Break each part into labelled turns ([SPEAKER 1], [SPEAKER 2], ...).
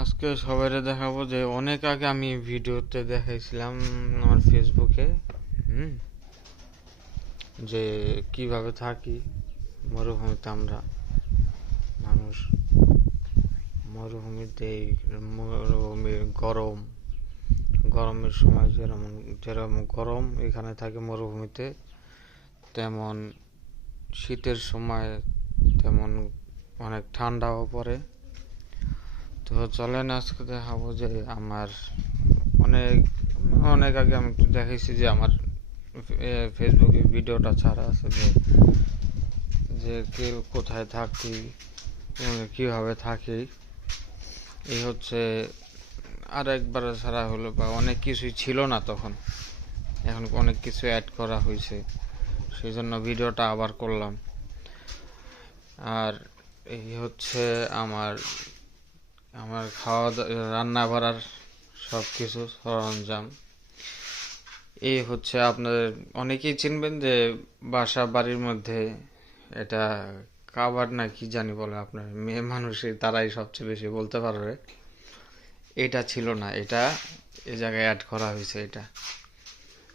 [SPEAKER 1] আজকে সবাইরে দেখাবো যে অনেক আগে আমি ভিডিওতে দেখাইছিলাম আমার ফেসবুকে, হুম, যে কীভাবে থাকি, মরুভূমিতে আমরা মানুষ মরুভূমিতে মরুভূমির গরম, গরমের সময় যেরকম যেরকম গরম এখানে থাকে মরুভূমিতে, তেমন শীতের সময় তেমন অনেক ঠান্ডাও পড়ে। তো চলেন আজকে দেখাবো যে আমার অনেক অনেক আগে আমি দেখাইছি যে আমার ফেসবুকে ভিডিওটা ছাড়া আছে যে যে কে কোথায় থাকি কীভাবে থাকি। এই হচ্ছে আর একবার ছাড়া হলো বা অনেক কিছুই ছিল না তখন। এখন অনেক কিছু অ্যাড করা হয়েছে। সেই জন্য ভিডিওটা আবার করলাম। আর এই হচ্ছে আমার আমার খাওয়া রান্না করার সব কিছু সরঞ্জাম। এই হচ্ছে আপনাদের, অনেকেই চিনবেন যে বাসা বাড়ির মধ্যে এটা কাবার না কি জানি বলে আপনার মেয়ে মানুষই তারাই সবচেয়ে বেশি বলতে পারবে। এটা ছিল না, এটা এ জায়গায় অ্যাড করা হয়েছে এটা।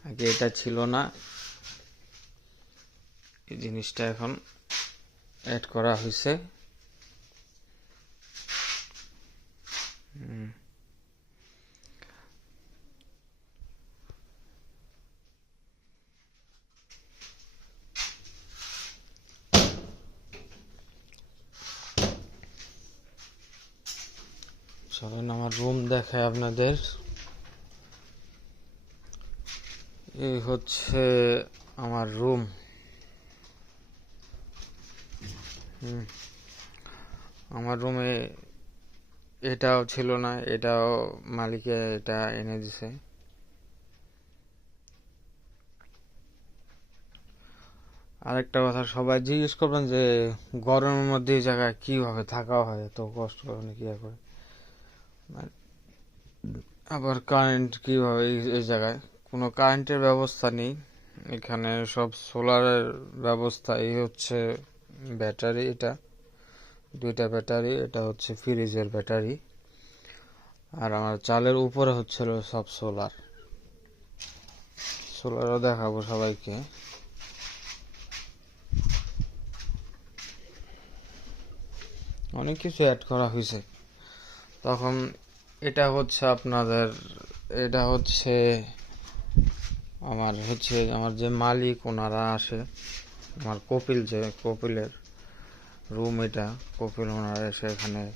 [SPEAKER 1] আগে এটা ছিল না। এই জিনিসটা এখন অ্যাড করা হয়েছে। চলেন আমার রুম দেখায় আপনাদের। এই হচ্ছে আমার রুম আমার রুমে এটাও ছিল না, এটাও মালিকে এটা এনে দিছে। আরেকটা কথা, সবাই জিজ্ঞেস করবেন যে গরমের মধ্যে এই জায়গায় কীভাবে থাকা হয়, এত কষ্ট করে নাকি করে। মানে আবার কারেন্ট কীভাবে এই জায়গায়? কোনো কারেন্টের ব্যবস্থা নেই। এখানে সব সোলারের ব্যবস্থা এই হচ্ছে ব্যাটারি এটা। দুইটা ব্যাটারি, এটা হচ্ছে ফ্রিজের ব্যাটারি। আর আমার চালের উপরে হচ্ছিল সব সোলার। সোলারও দেখাবো সবাইকে। অনেক কিছু অ্যাড করা হয়েছে। তখন এটা হচ্ছে আপনাদের, এটা হচ্ছে আমার হচ্ছে, আমার যে মালিক, ওনারা আসে, আমার কপিল যে কপিলের। রুম এটা কপিল ওনারা এসে এখানে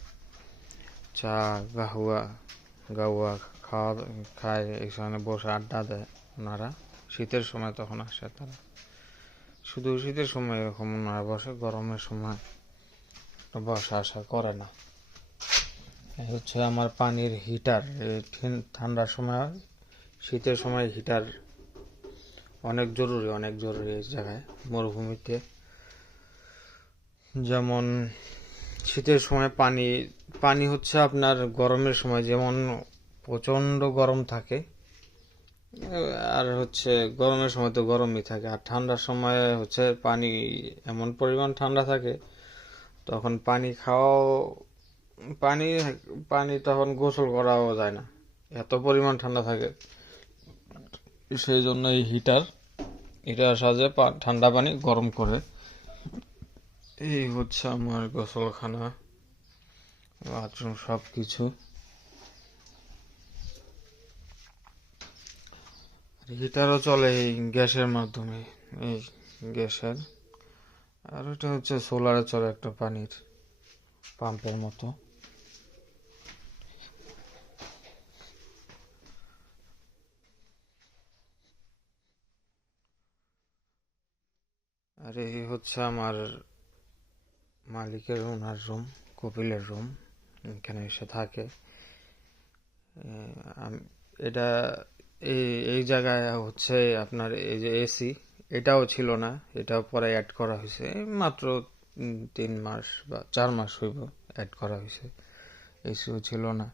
[SPEAKER 1] চা, গাহুয়া গাহুয়া খাওয়া, খায়, এখানে বসে আড্ডা দেয় ওনারা। শীতের সময় তখন আসে তারা। শুধু শীতের সময় এরকম ওনারা বসে, গরমের সময় বসা আসা করে না। হচ্ছে আমার পানির হিটার। ঠান্ডার সময় শীতের সময় হিটার অনেক জরুরি অনেক জরুরি এই জায়গায়, মরুভূমিতে। যেমন শীতের সময় পানি পানি হচ্ছে আপনার গরমের সময় যেমন প্রচণ্ড গরম থাকে, আর হচ্ছে গরমের সময় তো গরমই থাকে। আর ঠান্ডার সময় হচ্ছে পানি এমন পরিমাণ ঠান্ডা থাকে, তখন পানি খাওয়াও, পানি পানি তখন গোসল করাও যায় না। এত পরিমাণ ঠান্ডা থাকে, সেই জন্য এই হিটার হিটার সাহায্যে ঠান্ডা পানি গরম করে। এই হচ্ছে আমার গোসলখানা, বাথরুম সব কিছু হিটারও চলে এই গ্যাসের মাধ্যমে, এই গ্যাসের। আর এটা হচ্ছে সোলারে চলে একটা পানির পাম্পের মতো। আর এই হচ্ছে আমার মালিকের ওনার রুম কপিলের রুম এখানে এসে থাকে। এটা এই এই জায়গায় হচ্ছে আপনার এই যে এসি এটাও ছিল না, এটাও পরে অ্যাড করা হয়েছে। মাত্র তিন মাস বা চার মাস হইব অ্যাড করা হয়েছে। এসিও ছিল না।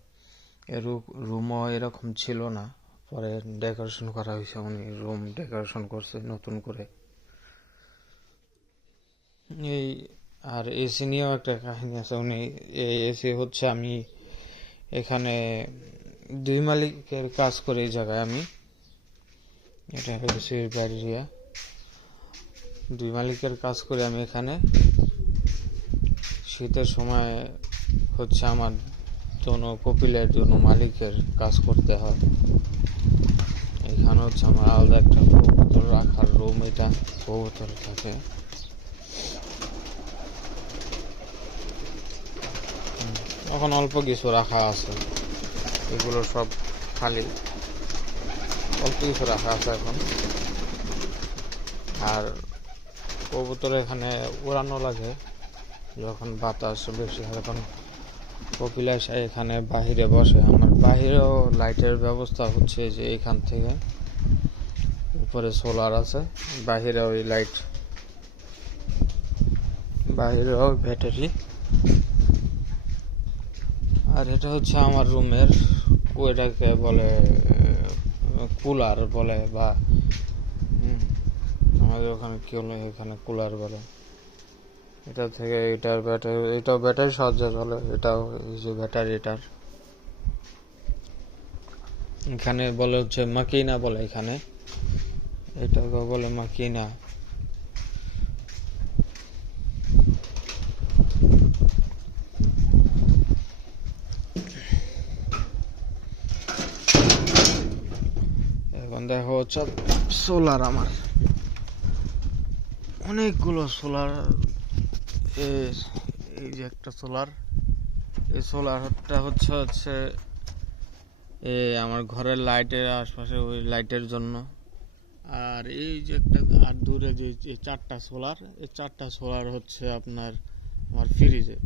[SPEAKER 1] এর রুমও এরকম ছিল না। পরে ডেকোরেশন করা হয়েছে, উনি রুম ডেকোরেশন করছে নতুন করে। এই আর এসি নিয়েও একটা কাহিনী আছে। উনি এই এসি হচ্ছে আমি এখানে দুই মালিকের কাজ করে এই জায়গায় আমি। এটা হচ্ছে ব্যারিয়া দুই মালিকের কাজ করে আমি এখানে। শীতের সময় হচ্ছে আমার জন্য কপিলের জন্য মালিকের কাজ করতে হয়। এখানে হচ্ছে আমার আলাদা একটা কবুতর রাখার রুম এটা কবুতর থাকে। এখন অল্প কিছু রাখা আছে। এগুলো সব খালি। অল্প কিছু রাখা আছে এখন। আর কবুতর এখানে উড়ানো লাগে। যখন বাতাস বেশি হয় তখন কপিলা এসে এখানে বাহিরে বসে। আমার বাহিরেও লাইটের ব্যবস্থা হচ্ছে যে এখান থেকে উপরে সোলার আছে। বাহিরে ওই লাইট। বাহিরেও ব্যাটারি। আর এটা হচ্ছে আমার রুমের ওইটাকে বলে, কুলার বলে বা আমাদের ওখানে কি হলো এখানে কুলার বলে। এটা থেকে এটার ব্যাটারি, এটাও ব্যাটারি সাহায্যে চলে, এটাও যে ব্যাটারি এটার। এখানে বলে হচ্ছে মাকিনা বলে এখানে। এটাকে বলে মাকিনা। হচ্ছে সোলার আমার। অনেকগুলো সোলার এই যে একটা সোলার, এই সোলারটা হচ্ছে হচ্ছে, এ, আমার ঘরের লাইটের আশপাশে ওই লাইটের জন্য। আর এই যে একটা, আর দূরে যে চারটা সোলার, এই চারটা সোলার হচ্ছে আপনার, আমার ফ্রিজে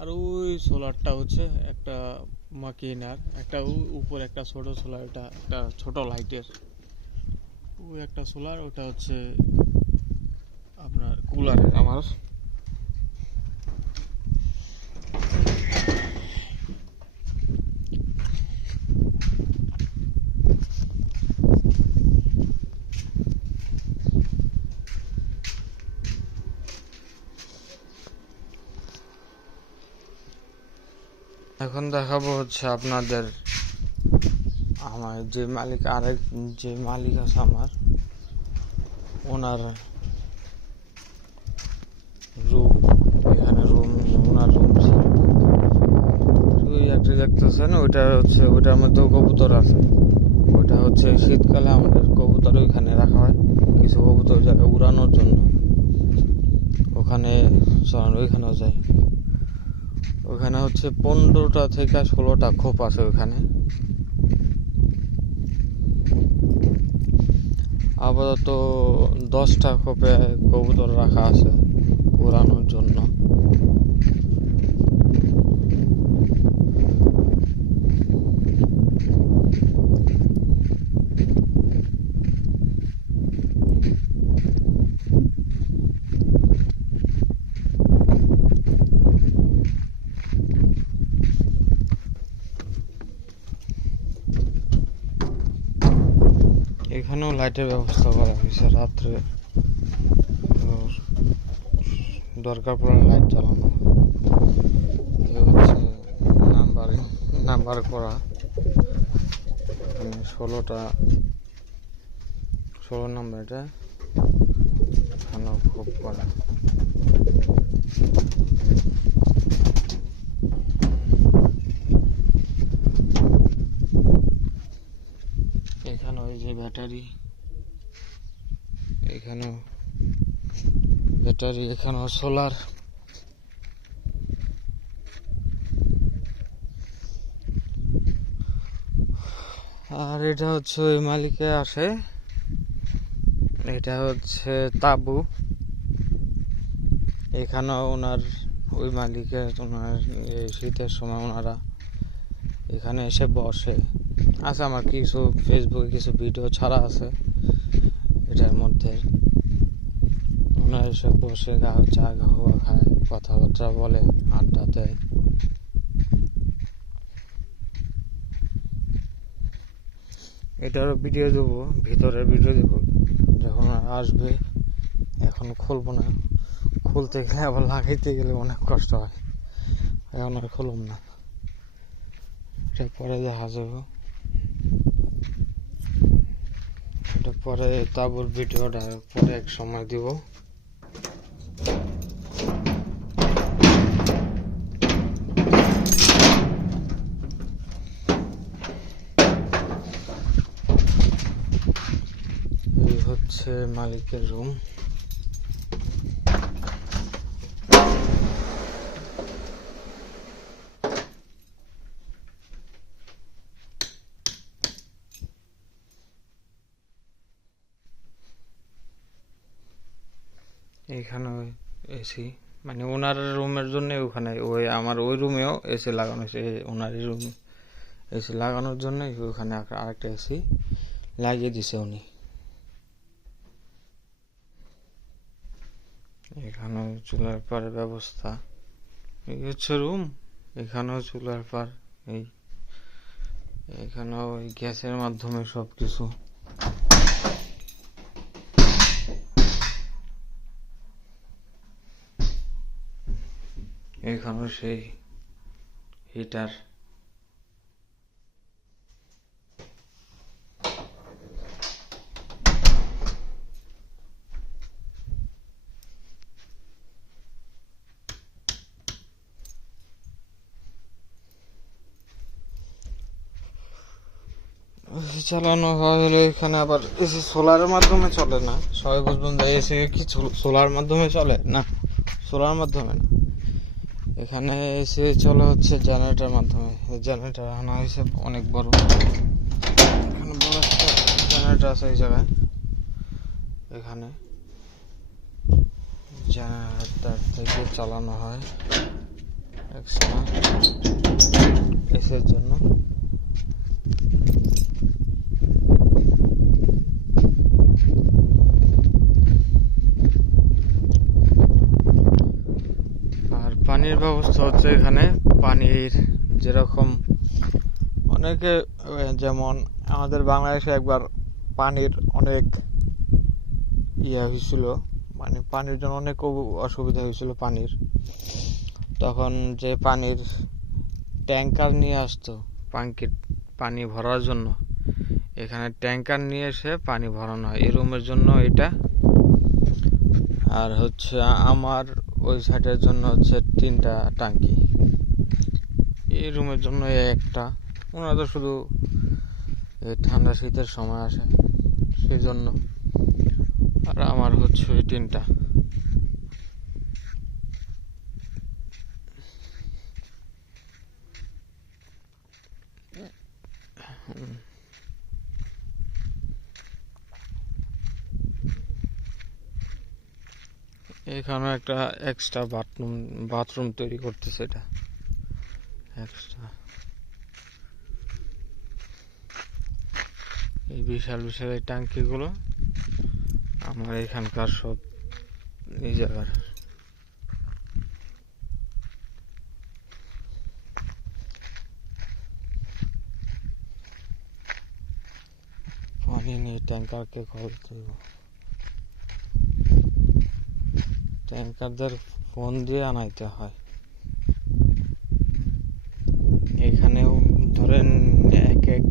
[SPEAKER 1] আর ওই সোলারটা হচ্ছে একটা মাকিনার একটা উপরে একটা ছোট সোলার, এটা একটা ছোট লাইটের ওই একটা সোলার ওটা হচ্ছে আপনার কুলারের আমার। এখন দেখাবো হচ্ছে আপনাদের আমার যে মালিক, আরেক যে মালিক আছে আমার, ওনার রুম, এখানে রুম, ওনার রুম ছিল। একটা দেখতেছেন ওইটা হচ্ছে ওইটার মধ্যেও কবুতর আছে। ওটা হচ্ছে শীতকালে আমাদের কবুতর ওইখানে রাখা হয়, কিছু কবুতর জায়গায় উড়ানোর জন্য। ওখানে ওইখানেও যায়। ওখানে হচ্ছে পনেরোটা থেকে ষোলোটা খোপ আছে ওখানে আপাতত দশটা খোপে কবুতর রাখা আছে উড়ানোর জন্য। এখানেও লাইটের ব্যবস্থা করা হয়েছে রাত্রে। দরকার পড়লে লাইট এ হচ্ছে নাম্বার নাম্বার করা। ষোলোটা, ষোলো নাম্বার এটা। এখানেও খুব করা এখানে ওই যে ব্যাটারি এখানেও ব্যাটারি, এখানেও সোলার। আর এটা হচ্ছে ওই মালিকে আসে। এটা হচ্ছে তাবু। এখানেও ওনার, ওই মালিকের ওনার শীতের সময় ওনারা এখানে এসে বসে। আছে আমার কিছু ফেসবুকে কিছু ভিডিও ছাড়া আছে। এটার মধ্যে ওনারা এসে বসে গা চা গাহুয়া খায়, কথাবার্তা বলে, আড্ডা দেয়। এটারও ভিডিও দেবো, ভিতরের ভিডিও দেবো। যখন আসবে, এখন খুলবো না। খুলতে গেলে আবার লাগাইতে গেলে অনেক কষ্ট হয়। এখন আর খুলুম না। এটা পরে দেখা যাবে। এটা পরে তাবুর ভিডিওটা পরে এক সময় দিব। হচ্ছে মালিকের রুম এখানে এসি মানে ওনার রুমের জন্য ওখানে, ওই আমার ওই রুমেও এসি লাগানো হয়েছে ওনারই রুম। এসি লাগানোর জন্য ওখানে আরেকটা এসি লাগিয়ে দিছে উনি। এখানেও চুলার পাড়ের ব্যবস্থা। এই হচ্ছে রুম, এখানেও চুলার পাড় এই এখানেও গ্যাসের মাধ্যমে সব কিছু এখানেও সেই হিটার। চালানো হয় হলো এখানে আবার এসি সোলারের মাধ্যমে চলে না? সবাই বুঝবেন যে এসি কি সোলার মাধ্যমে চলে? না, সোলার মাধ্যমে না। এখানে এসে চলে হচ্ছে জেনারেটর মাধ্যমে। জেনারেটর আনা হয়েছে অনেক বড়। এখানে বড় একটা জেনারেটর আছে এই জায়গায়। এখানে জেনারেটার থেকে চালানো হয় এক সময়। এসের জন্য আর পানির ব্যবস্থা হচ্ছে এখানে। পানির যেরকম অনেকে যেমন আমাদের বাংলাদেশে একবার পানির অনেক ইয়ে হয়েছিল মানে পানির জন্য অনেক অসুবিধা হয়েছিল পানির। তখন যে পানির ট্যাঙ্কার নিয়ে আসতো পাঙ্কির পানি ভরার জন্য, এখানে ট্যাঙ্কার নিয়ে এসে পানি ভরানো হয়। এই রুমের জন্য এটা আর হচ্ছে আমার ওই সাইডের জন্য হচ্ছে তিনটা টাঙ্কি। এই রুমের জন্য একটা। ওনারা তো শুধু ঠান্ডা শীতের সময় আসে সেই জন্য আর আমার হচ্ছে ওই তিনটা। হুম। এখানে একটা এক্সট্রা বাথরুম বাথরুম তৈরি করতেছে এটা। এক্সট্রা এই বিশাল বিশাল এই ট্যাঙ্কিগুলো আমার এখানকার সব এই জায়গার। পানি নেই ট্যাঙ্কারকে দেবো ট্যাঙ্কারদের ফোন দিয়ে আনাইতে হয়। এখানেও ধরেন এক এক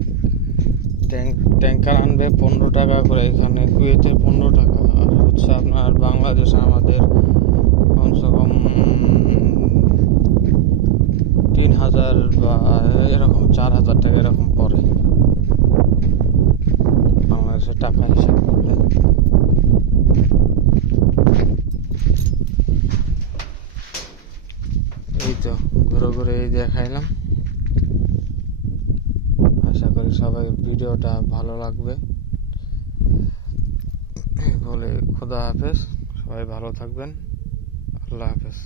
[SPEAKER 1] ট্যাঙ্ক ট্যাঙ্কার আনবে পনেরো টাকা করে, এখানে কুয়েতে পনেরো টাকা। আর হচ্ছে আপনার বাংলাদেশে আমাদের কমসে কম তিন হাজার বা এরকম, চার হাজার টাকা এরকম পড়ে। বাংলাদেশের টাকা হিসাব করলে এই তো ঘুরে ঘুরে এই দেখাইলাম আশা করি সবাই ভিডিওটা ভালো লাগবে। বলে খোদা হাফেজ সবাই ভালো থাকবেন। আল্লাহ হাফেজ।